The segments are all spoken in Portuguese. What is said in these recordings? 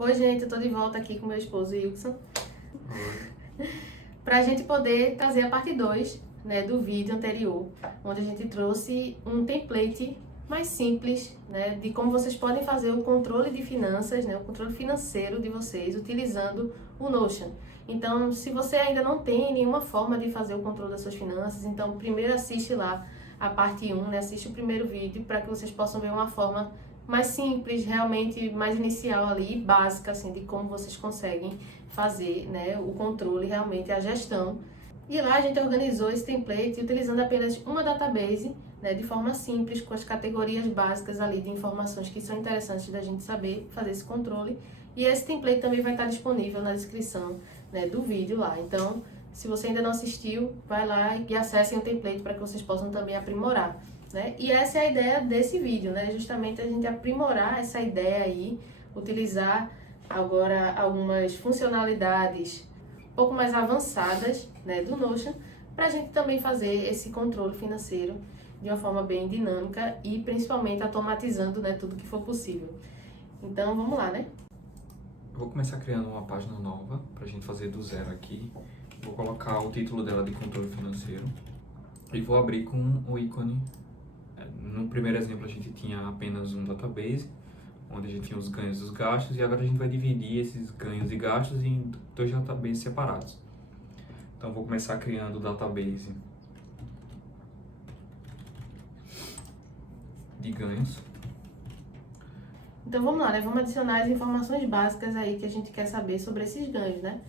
Oi, gente, eu tô de volta aqui com meu esposo Wilson, para a gente poder trazer a parte 2, né, do vídeo anterior, onde a gente trouxe um template mais simples, né, de como vocês podem fazer o controle de finanças, né, o controle financeiro de vocês utilizando o Notion. Então, se você ainda não tem nenhuma forma de fazer o controle das suas finanças, então primeiro assiste lá a parte 1, né, assiste o primeiro vídeo para que vocês possam ver uma forma mais simples, realmente mais inicial ali, básica, assim, de como vocês conseguem fazer, né, o controle, realmente a gestão. E lá a gente organizou esse template utilizando apenas uma database, né, de forma simples, com as categorias básicas ali de informações que são interessantes da gente saber fazer esse controle. E esse template também vai estar disponível na descrição, né, do vídeo lá. Então, se você ainda não assistiu, vai lá e acessem o template para que vocês possam também aprimorar. Né? E essa é a ideia desse vídeo, né? Justamente a gente aprimorar essa ideia aí, utilizar agora algumas funcionalidades um pouco mais avançadas, né, do Notion, para a gente também fazer esse controle financeiro de uma forma bem dinâmica e principalmente automatizando, né, tudo que for possível. Então vamos lá, né? Eu vou começar criando uma página nova para a gente fazer do zero aqui. Vou colocar o título dela de controle financeiro e vou abrir com o ícone. No primeiro exemplo a gente tinha apenas um database, onde a gente tinha os ganhos e os gastos, e agora a gente vai dividir esses ganhos e gastos em dois databases separados. Então vou começar criando o database de ganhos. Então vamos lá, né? Vamos adicionar as informações básicas aí que a gente quer saber sobre esses ganhos, né?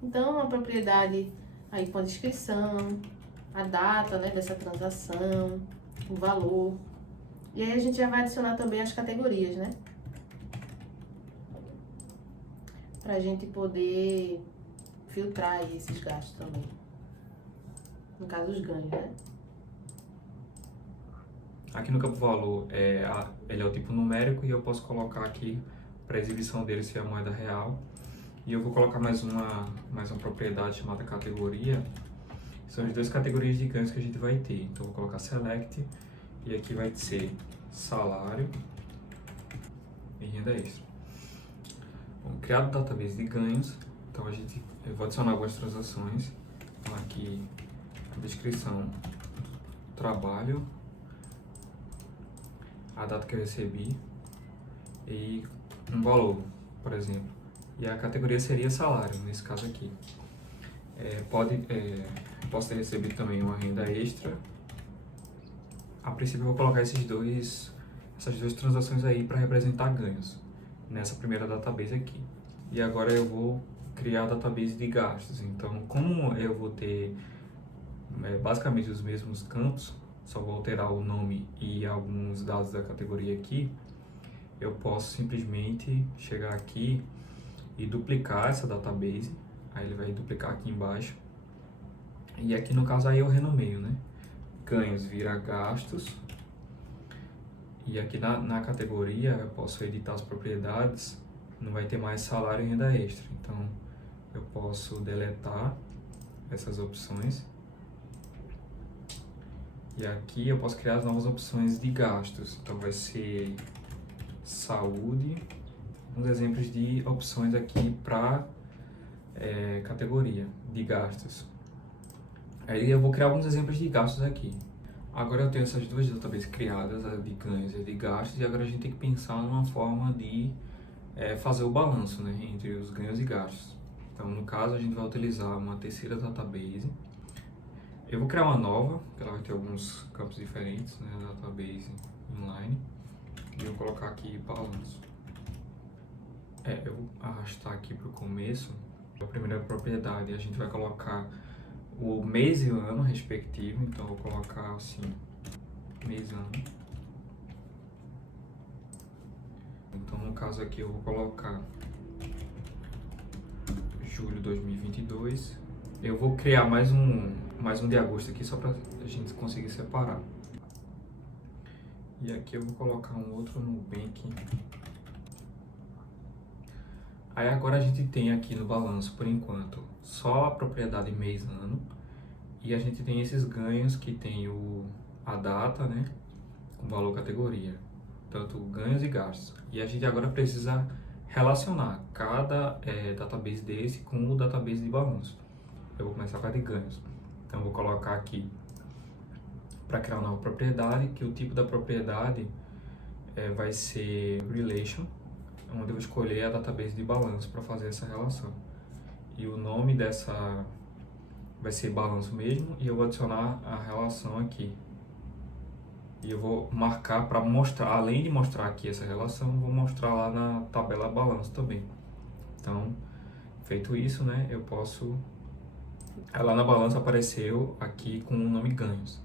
Então a propriedade aí com a descrição, a data, né, dessa transação, o valor. E aí a gente já vai adicionar também as categorias, né? Pra gente poder filtrar aí esses gastos também. No caso, os ganhos, né? Aqui no campo valor, ele é o tipo numérico e eu posso colocar aqui para exibição dele se é a moeda real. E eu vou colocar mais uma propriedade chamada categoria. São as duas categorias de ganhos que a gente vai ter. Então eu vou colocar select e aqui vai ser salário e renda extra. Bom, criado o database de ganhos, então eu vou adicionar algumas transações. Então aqui a descrição, trabalho, a data que eu recebi e um valor, por exemplo. E a categoria seria salário, nesse caso aqui. Posso ter recebido também uma renda extra. A princípio eu vou colocar essas duas transações aí para representar ganhos nessa primeira database aqui. E agora eu vou criar a database de gastos. Então, como eu vou ter basicamente os mesmos campos, só vou alterar o nome e alguns dados da categoria aqui, eu posso simplesmente chegar aqui e duplicar essa database. Aí ele vai duplicar aqui embaixo. E aqui no caso aí eu renomeio, né? Ganhos vira gastos. E aqui na categoria eu posso editar as propriedades. Não vai ter mais salário e renda extra. Então eu posso deletar essas opções. E aqui eu posso criar as novas opções de gastos. Então vai ser saúde. Uns exemplos de opções aqui para categoria de gastos. Aí eu vou criar alguns exemplos de gastos aqui. Agora eu tenho essas duas databases criadas, a de ganhos e a de gastos, e agora a gente tem que pensar numa forma de fazer o balanço, né, entre os ganhos e gastos. Então, no caso, a gente vai utilizar uma terceira database. Eu vou criar uma nova, que ela vai ter alguns campos diferentes, né, a database inline, e eu vou colocar aqui balanço. Eu vou arrastar aqui para o começo. A primeira propriedade, a gente vai colocar o mês e o ano respectivo, então eu vou colocar assim, mês e ano. Então no caso aqui eu vou colocar julho de 2022. Eu vou criar mais um de agosto aqui só para a gente conseguir separar. E aqui eu vou colocar um outro Nubank. Aí agora a gente tem aqui no balanço, por enquanto, só a propriedade mês-ano. E a gente tem esses ganhos que tem a data, né, com valor categoria. Tanto ganhos e gastos. E a gente agora precisa relacionar cada database desse com o database de balanço. Eu vou começar com a de ganhos. Então, eu vou colocar aqui para criar uma nova propriedade, que o tipo da propriedade vai ser Relation, onde eu vou escolher a database de balanço para fazer essa relação. E o nome dessa vai ser balanço mesmo, e eu vou adicionar a relação aqui. E eu vou marcar para mostrar, além de mostrar aqui essa relação, eu vou mostrar lá na tabela balanço também. Então, feito isso, né, eu posso... Lá na balança apareceu aqui com o nome ganhos.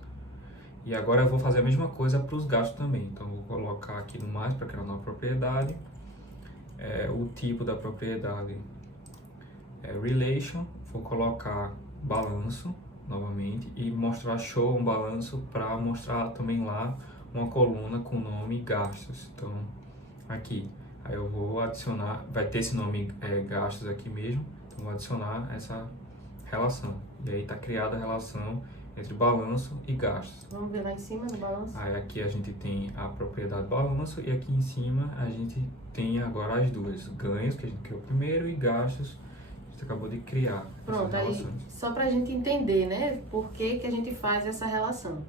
E agora eu vou fazer a mesma coisa para os gastos também. Então, eu vou colocar aqui no mais para criar uma nova propriedade. O tipo da propriedade é Relation. Vou colocar balanço novamente e mostrar show um balanço para mostrar também lá uma coluna com o nome gastos. Então, aqui. Aí eu vou adicionar, vai ter esse nome gastos aqui mesmo. Então, vou adicionar essa relação. E aí está criada a relação entre balanço e gastos. Vamos ver lá em cima no balanço? Aí aqui a gente tem a propriedade balanço e aqui em cima a gente tem agora as duas. Ganhos, que a gente criou primeiro, e gastos, a gente acabou de criar. Pronto, aí só para a gente entender, né, por que a gente faz essa relação.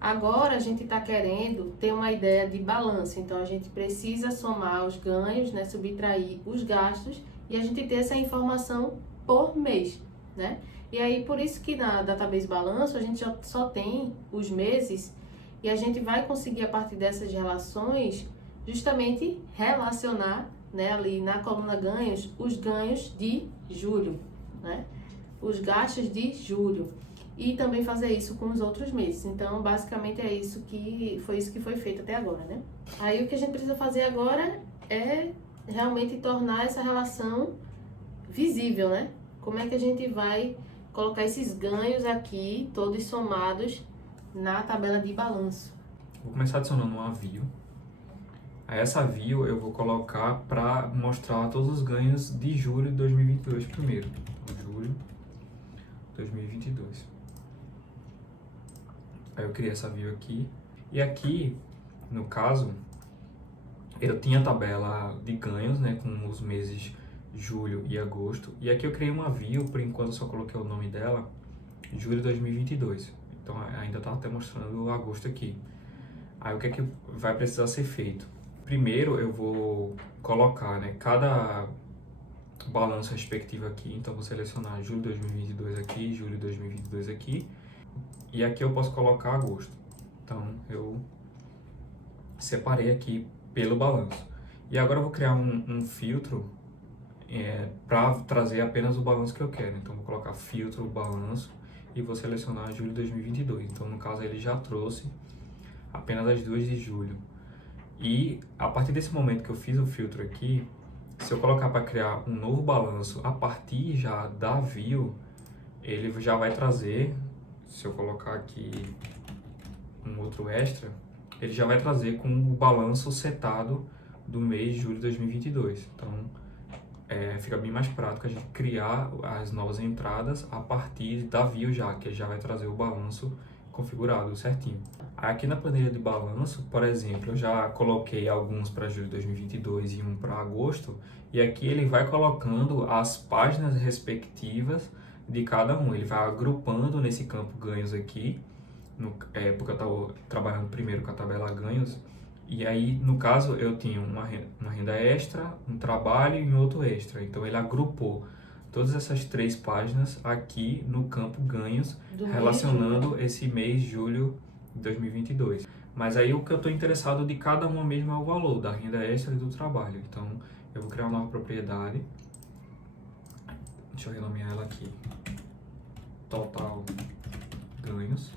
Agora a gente está querendo ter uma ideia de balanço, então a gente precisa somar os ganhos, né, subtrair os gastos e a gente ter essa informação por mês, né? E aí, por isso que na database balanço, a gente só tem os meses e a gente vai conseguir, a partir dessas relações, justamente relacionar, né, ali na coluna ganhos, os ganhos de julho, né? Os gastos de julho. E também fazer isso com os outros meses. Então, basicamente, isso que foi feito até agora, né? Aí, o que a gente precisa fazer agora é realmente tornar essa relação visível, né? Como é que a gente vai colocar esses ganhos aqui, todos somados, na tabela de balanço? Vou começar adicionando uma view. Aí essa view eu vou colocar para mostrar todos os ganhos de julho de 2022 primeiro. Então, julho de 2022. Aí eu criei essa view aqui. E aqui, no caso, eu tinha a tabela de ganhos, né, com os meses julho e agosto. E aqui eu criei uma view, por enquanto eu só coloquei o nome dela, julho de 2022. Então ainda está até mostrando o agosto aqui. Aí o que é que vai precisar ser feito? Primeiro eu vou colocar, né, cada balanço respectivo aqui. Então vou selecionar julho de 2022 aqui, julho de 2022 aqui. E aqui eu posso colocar agosto. Então eu separei aqui pelo balanço. E agora eu vou criar um filtro para trazer apenas o balanço que eu quero. Então, vou colocar filtro, balanço e vou selecionar julho de 2022. Então, no caso, ele já trouxe apenas as duas de julho. E, a partir desse momento que eu fiz o filtro aqui, se eu colocar para criar um novo balanço a partir já da view, ele já vai trazer, se eu colocar aqui um outro extra, ele já vai trazer com o balanço setado do mês de julho de 2022. Então, fica bem mais prático a gente criar as novas entradas a partir da view já, que já vai trazer o balanço configurado certinho. Aqui na planilha de balanço, por exemplo, eu já coloquei alguns para julho de 2022 e um para agosto, e aqui ele vai colocando as páginas respectivas de cada um. Ele vai agrupando nesse campo ganhos aqui, porque eu estava trabalhando primeiro com a tabela ganhos. E aí, no caso, eu tinha uma renda extra, um trabalho e um outro extra. Então, ele agrupou todas essas 3 páginas aqui no campo ganhos, relacionando esse mês de julho de 2022. Mas aí, o que eu estou interessado de cada uma mesmo é o valor da renda extra e do trabalho. Então, eu vou criar uma nova propriedade. Deixa eu renomear ela aqui. Total ganhos.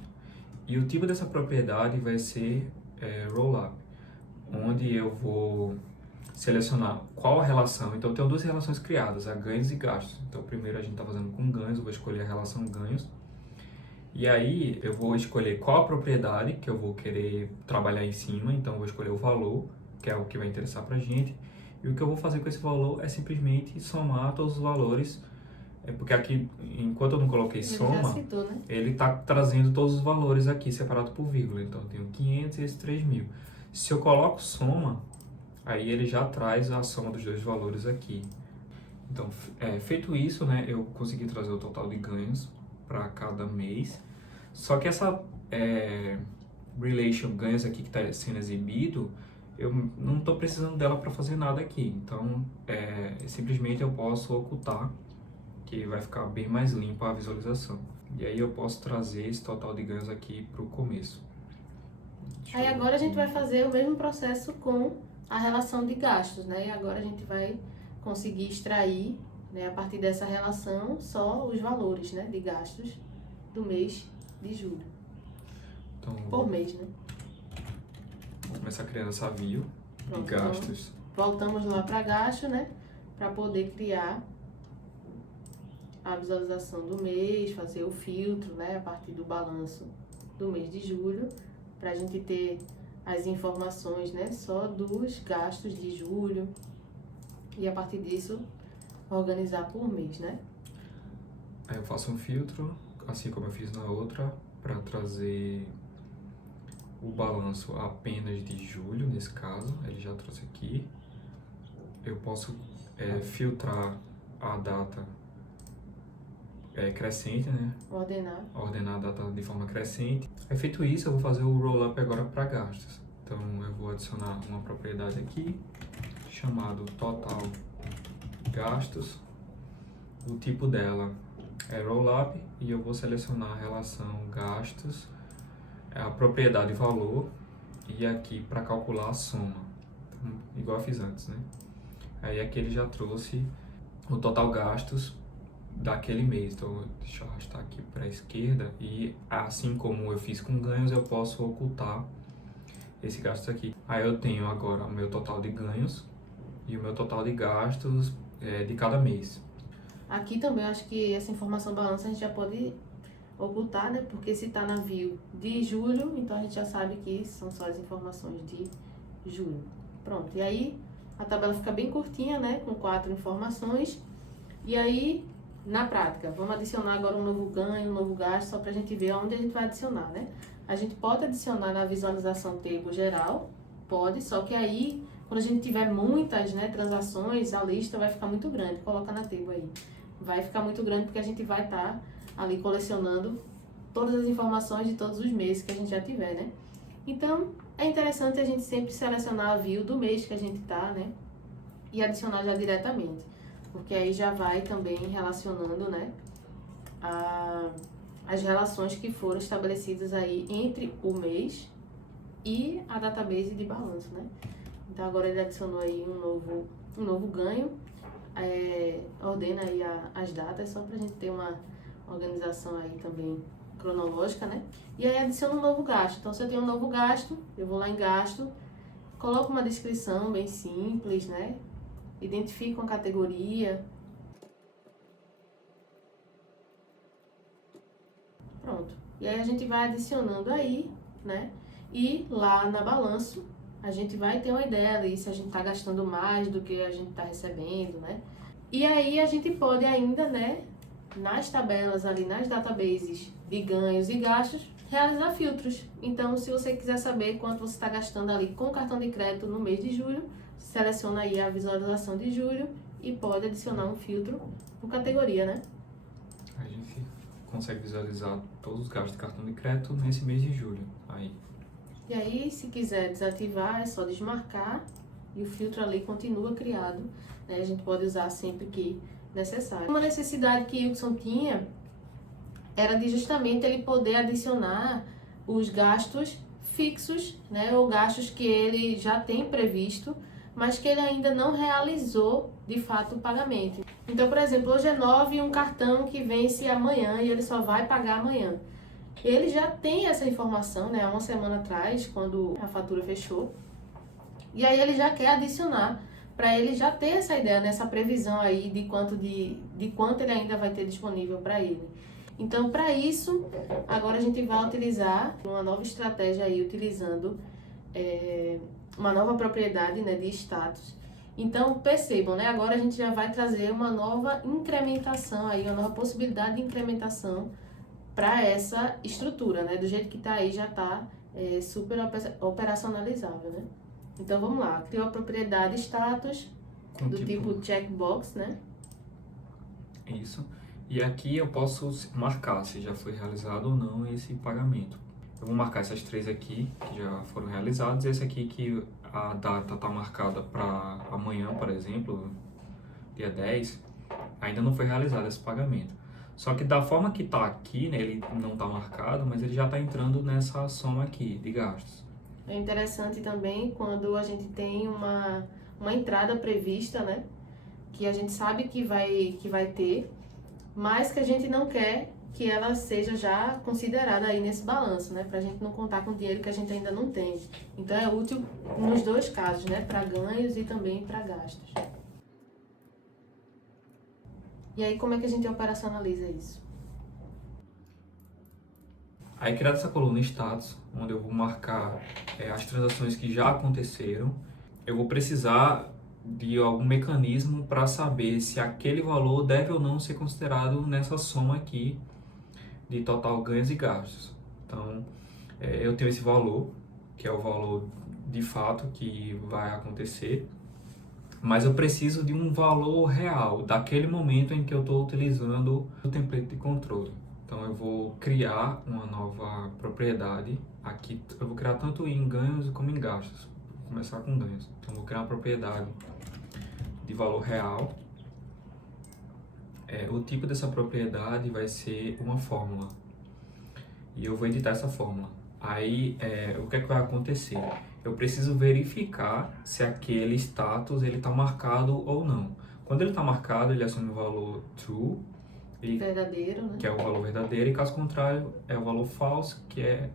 E o tipo dessa propriedade vai ser Rollup, onde eu vou selecionar qual a relação. Então, eu tenho 2 relações criadas, a ganhos e gastos. Então, primeiro a gente está fazendo com ganhos, eu vou escolher a relação ganhos. E aí, eu vou escolher qual a propriedade que eu vou querer trabalhar em cima. Então, eu vou escolher o valor, que é o que vai interessar para a gente. E o que eu vou fazer com esse valor é simplesmente somar todos os valores. Porque aqui, enquanto eu não coloquei soma, citou, né? ele está trazendo todos os valores aqui, separado por vírgula. Então, eu tenho 500 e esse 3.000. Se eu coloco soma, Aí ele já traz a soma dos dois valores aqui. Então, feito isso, né, eu consegui trazer o total de ganhos para cada mês. Só que essa relation ganhos aqui que está sendo exibido, eu não estou precisando dela para fazer nada aqui. Então, simplesmente eu posso ocultar, que vai ficar bem mais limpa a visualização. E aí eu posso trazer esse total de ganhos aqui para o começo. Aí agora a gente vai fazer o mesmo processo com a relação de gastos, né? E agora a gente vai conseguir extrair, né, a partir dessa relação, só os valores, né, de gastos do mês de julho. Então, Por mês, né? Vou começar criando essa view de gastos. Então, voltamos lá para gasto, né? Para poder criar a visualização do mês, fazer o filtro, né? A partir do balanço do mês de julho, para a gente ter as informações, né? Só dos gastos de julho. E a partir disso, organizar por mês, né? Aí eu faço um filtro, assim como eu fiz na outra, para trazer o balanço apenas de julho, nesse caso, ele já trouxe aqui. Eu posso filtrar a data crescente, né? Ordenar a data de forma crescente. Feito isso, eu vou fazer o roll-up agora para gastos. Então, eu vou adicionar uma propriedade aqui, chamado total gastos. O tipo dela é rollup e eu vou selecionar a relação gastos, a propriedade valor e aqui para calcular a soma, então, igual eu fiz antes, né? Aí aqui ele já trouxe o total gastos daquele mês, então deixa eu arrastar aqui para a esquerda e assim como eu fiz com ganhos, eu posso ocultar esse gasto aqui. Aí eu tenho agora o meu total de ganhos e o meu total de gastos de cada mês. Aqui também acho que essa informação balança a gente já pode ocultar, né? Porque se está na view de julho, então a gente já sabe que são só as informações de julho. Pronto, e aí a tabela fica bem curtinha, né? Com 4 informações. E aí, na prática, vamos adicionar agora um novo ganho, um novo gasto, só para a gente ver onde a gente vai adicionar, né? A gente pode adicionar na visualização table geral, pode, só que aí, quando a gente tiver muitas, né, transações, a lista vai ficar muito grande. Coloca na table aí. Vai ficar muito grande porque a gente vai estar ali colecionando todas as informações de todos os meses que a gente já tiver, né? Então, é interessante a gente sempre selecionar a view do mês que a gente tá, né? E adicionar já diretamente. Porque aí já vai também relacionando, né? As relações que foram estabelecidas aí entre o mês e a database de balanço, né? Então, agora ele adicionou aí um novo ganho. Ordena aí as datas, só pra gente ter uma organização aí também cronológica, né? E aí adiciona um novo gasto. Então, se eu tenho um novo gasto, eu vou lá em gasto, coloco uma descrição bem simples, né? Identifico uma categoria. Pronto. E aí a gente vai adicionando aí, né? E lá na balanço, a gente vai ter uma ideia ali se a gente está gastando mais do que a gente está recebendo, né? E aí a gente pode ainda, né, nas tabelas ali, nas databases de ganhos e gastos, realizar filtros. Então, se você quiser saber quanto você está gastando ali com o cartão de crédito no mês de julho, seleciona aí a visualização de julho e pode adicionar um filtro por categoria, né? A gente consegue visualizar todos os gastos de cartão de crédito nesse mês de julho. E aí, se quiser desativar, é só desmarcar e o filtro ali continua criado, né? A gente pode usar sempre que necessário. Uma necessidade que Wilson tinha era de justamente ele poder adicionar os gastos fixos, né? Ou gastos que ele já tem previsto, mas que ele ainda não realizou de fato o pagamento. Então, por exemplo, hoje é 9 um cartão que vence amanhã e ele só vai pagar amanhã. Ele já tem essa informação, né, há uma semana atrás, quando a fatura fechou. E aí ele já quer adicionar, para ele já ter essa ideia, nessa previsão aí de quanto ele ainda vai ter disponível para ele. Então, para isso, agora a gente vai utilizar uma nova estratégia aí, utilizando uma nova propriedade, né, de status. Então, percebam, né, agora a gente já vai trazer uma nova incrementação aí, uma nova possibilidade de incrementação para essa estrutura, né? Do jeito que tá aí, já tá super operacionalizável, né? Então vamos lá, criou a propriedade status Com do tipo checkbox, né? Isso. E aqui eu posso marcar se já foi realizado ou não esse pagamento. Eu vou marcar essas três aqui que já foram realizadas. Esse aqui que a data está marcada para amanhã, por exemplo, dia 10, ainda não foi realizado esse pagamento. Só que da forma que está aqui, né, ele não está marcado, mas ele já está entrando nessa soma aqui de gastos. É interessante também quando a gente tem uma entrada prevista, né? Que a gente sabe que vai ter, mas que a gente não quer que ela seja já considerada aí nesse balanço, né? Pra gente não contar com dinheiro que a gente ainda não tem. Então é útil nos dois casos, né? Para ganhos e também para gastos. E aí como é que a gente operacionaliza isso? Aí criar essa coluna status, onde eu vou marcar as transações que já aconteceram, eu vou precisar de algum mecanismo para saber se aquele valor deve ou não ser considerado nessa soma aqui de total ganhos e gastos. Então, eu tenho esse valor, que é o valor de fato que vai acontecer, mas eu preciso de um valor real, daquele momento em que eu estou utilizando o template de controle. Então eu vou criar uma nova propriedade, aqui eu vou criar tanto em ganhos como em gastos. Vou começar com ganhos. Então eu vou criar uma propriedade de valor real. O tipo dessa propriedade vai ser uma fórmula. E eu vou editar essa fórmula. Aí o que é que vai acontecer? Eu preciso verificar se aquele status ele está marcado ou não. Quando ele está marcado, ele assume o valor true, Verdadeiro, né? que é o valor verdadeiro, e caso contrário é o valor falso, que é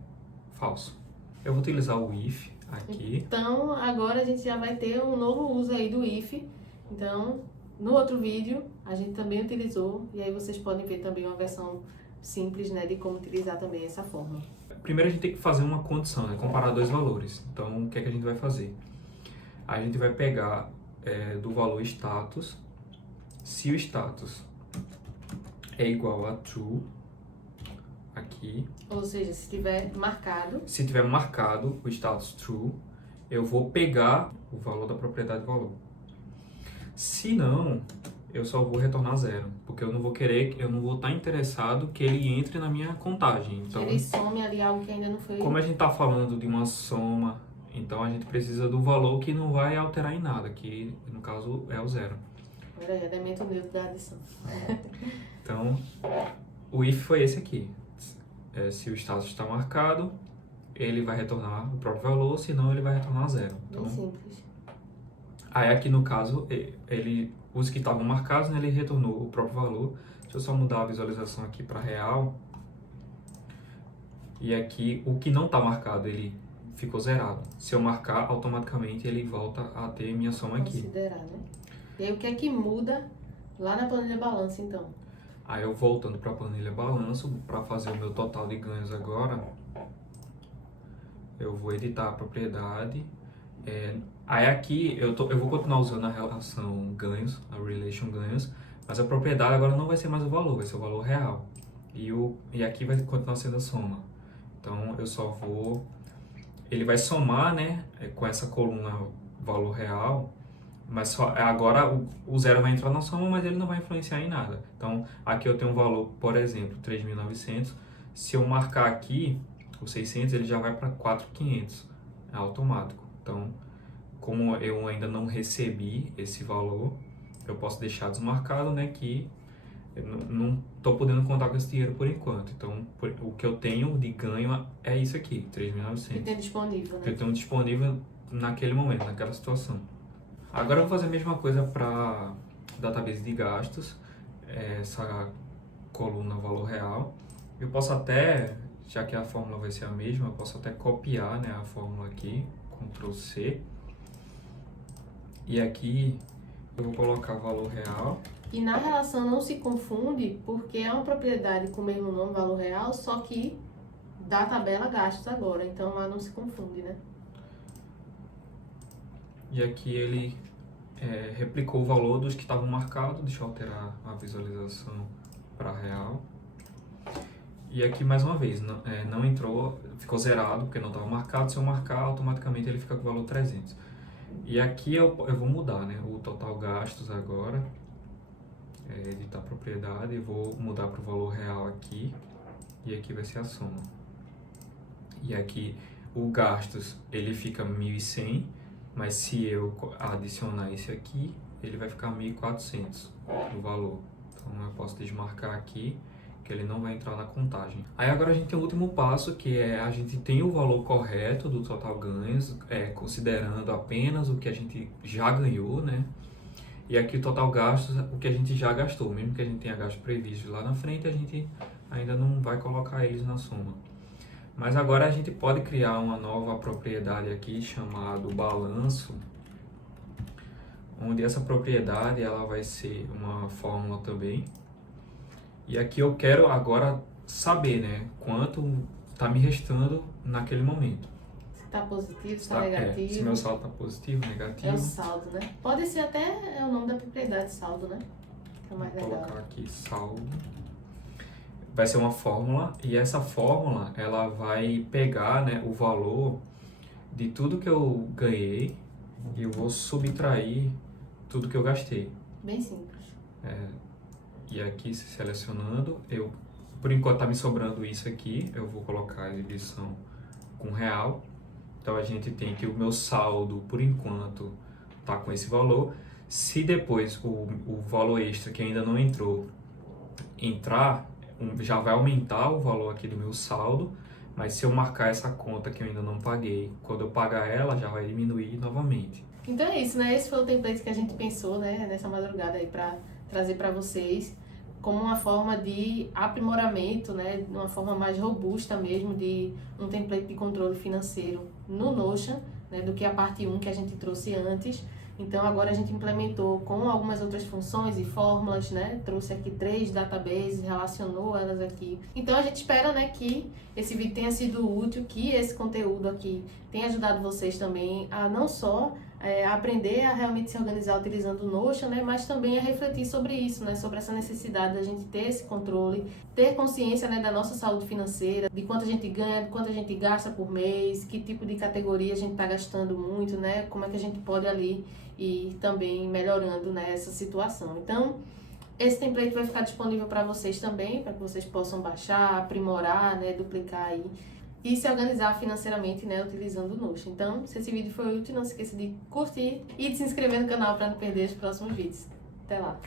falso. Eu vou utilizar o if aqui. Então agora a gente já vai ter um novo uso aí do if. Então no outro vídeo a gente também utilizou, e aí vocês podem ver também uma versão simples, né, de como utilizar também essa fórmula. Primeiro a gente tem que fazer uma condição, né, comparar dois valores. Então o que é que a gente vai fazer? A gente vai pegar do valor status, se o status é igual a true, aqui. Ou seja, se tiver marcado. Se tiver marcado o status true, eu vou pegar o valor da propriedade valor. Se não, eu só vou retornar zero, porque eu não vou estar interessado que ele entre na minha contagem. Então, ele some ali algo que ainda não foi. como a gente está falando de uma soma, então a gente precisa do valor que não vai alterar em nada, que no caso é o zero. Olha aí, elemento neutro da adição. Então, o if foi esse aqui. Se o status está marcado, ele vai retornar o próprio valor, senão ele vai retornar zero. Então, bem simples. aí aqui no caso, os que estavam marcados, né, ele retornou o próprio valor. Deixa eu só mudar a visualização aqui para real. E aqui, o que não está marcado, ele ficou zerado. Se eu marcar, automaticamente ele volta a ter minha soma aqui. Considerar, né? E aí o que é que muda lá na planilha balanço, então? Aí eu voltando para a planilha balanço, para fazer o meu total de ganhos agora, eu vou editar a propriedade. Aí aqui eu vou continuar usando a relação ganhos, a relation ganhos, mas a propriedade agora não vai ser mais o valor, vai ser o valor real. E aqui vai continuar sendo a soma. Então eu só vou... Ele vai somar, né, com essa coluna valor real, mas só, agora o zero vai entrar na soma, mas ele não vai influenciar em nada. Então aqui eu tenho um valor, por exemplo, 3.900. Se eu marcar aqui o 600, ele já vai para 4.500, é automático. Então, como eu ainda não recebi esse valor, eu posso deixar desmarcado, né, que eu não estou podendo contar com esse dinheiro por enquanto. Então, o que eu tenho de ganho é isso aqui, 3.900. Que tem disponível, né? Que eu tenho disponível naquele momento, naquela situação. Agora eu vou fazer a mesma coisa para database de gastos, essa coluna valor real. Eu posso até, já que a fórmula vai ser a mesma, eu posso até copiar, né, a fórmula aqui, Ctrl C. E aqui eu vou colocar valor real. E na relação não se confunde, porque é uma propriedade com o mesmo nome, valor real, só que da tabela gastos agora. Então lá não se confunde, né? E aqui ele replicou o valor dos que estavam marcados. Deixa eu alterar a visualização para real. E aqui mais uma vez, não entrou, ficou zerado porque não estava marcado. Se eu marcar, automaticamente ele fica com o valor 300. E aqui eu vou mudar, né, o total gastos agora, editar propriedade, e vou mudar para o valor real aqui, e aqui vai ser a soma. E aqui o gastos, ele fica 1.100, mas se eu adicionar esse aqui, ele vai ficar 1.400 o valor. Então eu posso desmarcar aqui, que ele não vai entrar na contagem. Aí agora a gente tem o último passo, que é a gente tem o valor correto do total ganhos, considerando apenas o que a gente já ganhou, né? E aqui o total gastos, o que a gente já gastou, mesmo que a gente tenha gasto previsto lá na frente, a gente ainda não vai colocar eles na soma. Mas agora a gente pode criar uma nova propriedade aqui, chamado balanço, onde essa propriedade ela vai ser uma fórmula também. E aqui eu quero agora saber, né, quanto está me restando naquele momento. Se está positivo, se está negativo. Se meu saldo está positivo, negativo. É o saldo, né? Pode ser até o nome da propriedade, saldo, né? Que é mais Vou legal. colocar aqui saldo. Vai ser uma fórmula, e essa fórmula ela vai pegar, né, o valor de tudo que eu ganhei e eu vou subtrair tudo que eu gastei. Bem simples. E aqui selecionando, por enquanto está me sobrando isso aqui, eu vou colocar a exibição com real. Então a gente tem que o meu saldo, por enquanto, está com esse valor. Se depois o valor extra que ainda não entrou, entrar, já vai aumentar o valor aqui do meu saldo, mas se eu marcar essa conta que eu ainda não paguei, quando eu pagar ela, já vai diminuir novamente. Então é isso, né? Esse foi o template que a gente pensou, né, nessa madrugada aí para trazer para vocês como uma forma de aprimoramento, né, uma forma mais robusta mesmo de um template de controle financeiro no Notion, né, do que a parte 1 que a gente trouxe antes. Então agora a gente implementou com algumas outras funções e fórmulas, né? Trouxe aqui 3 databases, relacionou elas aqui. Então a gente espera, né, que esse vídeo tenha sido útil, que esse conteúdo aqui tenha ajudado vocês também a não só aprender a realmente se organizar utilizando o Notion, né, mas também a refletir sobre isso, né, sobre essa necessidade da gente ter esse controle, ter consciência, né, da nossa saúde financeira, de quanto a gente ganha, de quanto a gente gasta por mês, que tipo de categoria a gente está gastando muito, né, como é que a gente pode ali ir também melhorando, né, essa situação. Então, esse template vai ficar disponível para vocês também, para que vocês possam baixar, aprimorar, né, duplicar aí e se organizar financeiramente, né, utilizando o Notion. Então, se esse vídeo foi útil, não se esqueça de curtir e de se inscrever no canal para não perder os próximos vídeos. Até lá!